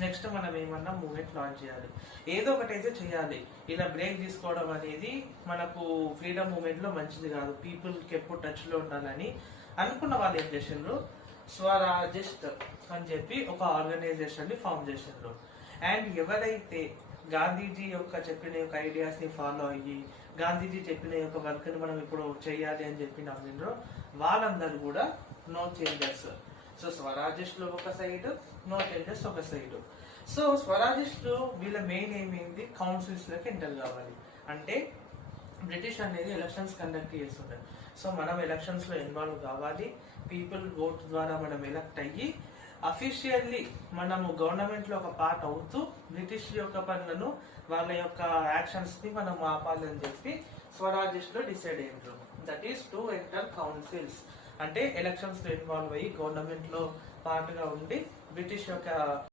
Next మనం ఏమన్నా moment launch చేయాలి, ఏదో ఒకటి అయితే చేయాలి. ఇలా బ్రేక్ తీసుకోవడం అనేది మనకు ఫ్రీడమ్ మూమెంట్ లో మంచిది కాదు. పీపుల్కి ఎప్పుడు టచ్ లో ఉండాలని అనుకున్న వాళ్ళు ఏం చేసిండ్రు, స్వరాజిస్ట్ అని చెప్పి ఒక ఆర్గనైజేషన్ ని ఫామ్ చేసిండ్రు. అండ్ ఎవరైతే గాంధీజీ యొక్క చెప్పిన యొక్క ఐడియాస్ ని ఫాలో అయ్యి గాంధీజీ చెప్పిన యొక్క వర్క్ ని మనం ఇప్పుడు చేయాలి అని చెప్పి నమ్మిండ్రో వాళ్ళందరూ కూడా నో చేంజెస్. సో స్వరాజిస్టులు ఒక సైడ్, నో చేంజెస్ ఒక సైడ్. సో స్వరాజిస్టులు వీళ్ళ మెయిన్ ఏమైంది, కౌన్సిల్స్ లోకి ఎంటర్ కావాలి. అంటే బ్రిటిష్ అనేది ఎలక్షన్స్ కండక్ట్ చేస్తుండే. సో మనం ఎలక్షన్స్ లో ఇన్వాల్వ్ కావాలి. పీపుల్ ఓట్ ద్వారా మనం ఎలక్ట్ అయ్యి అఫీషియల్లీ మనము గవర్నమెంట్ లో ఒక పార్ట్ అవుతూ బ్రిటిష్ యొక్క పనులను వాళ్ళ యొక్క యాక్షన్స్ ని మనం ఆపాలని చెప్పి స్వరాజిస్టులు డిసైడ్ అయ్యారు. That is to enter councils. అంటే ఎలక్షన్స్ లో ఇన్వాల్వ్ అయ్యి గవర్నమెంట్ లో పార్ట్ గా ఉండి బ్రిటిష్ యొక్క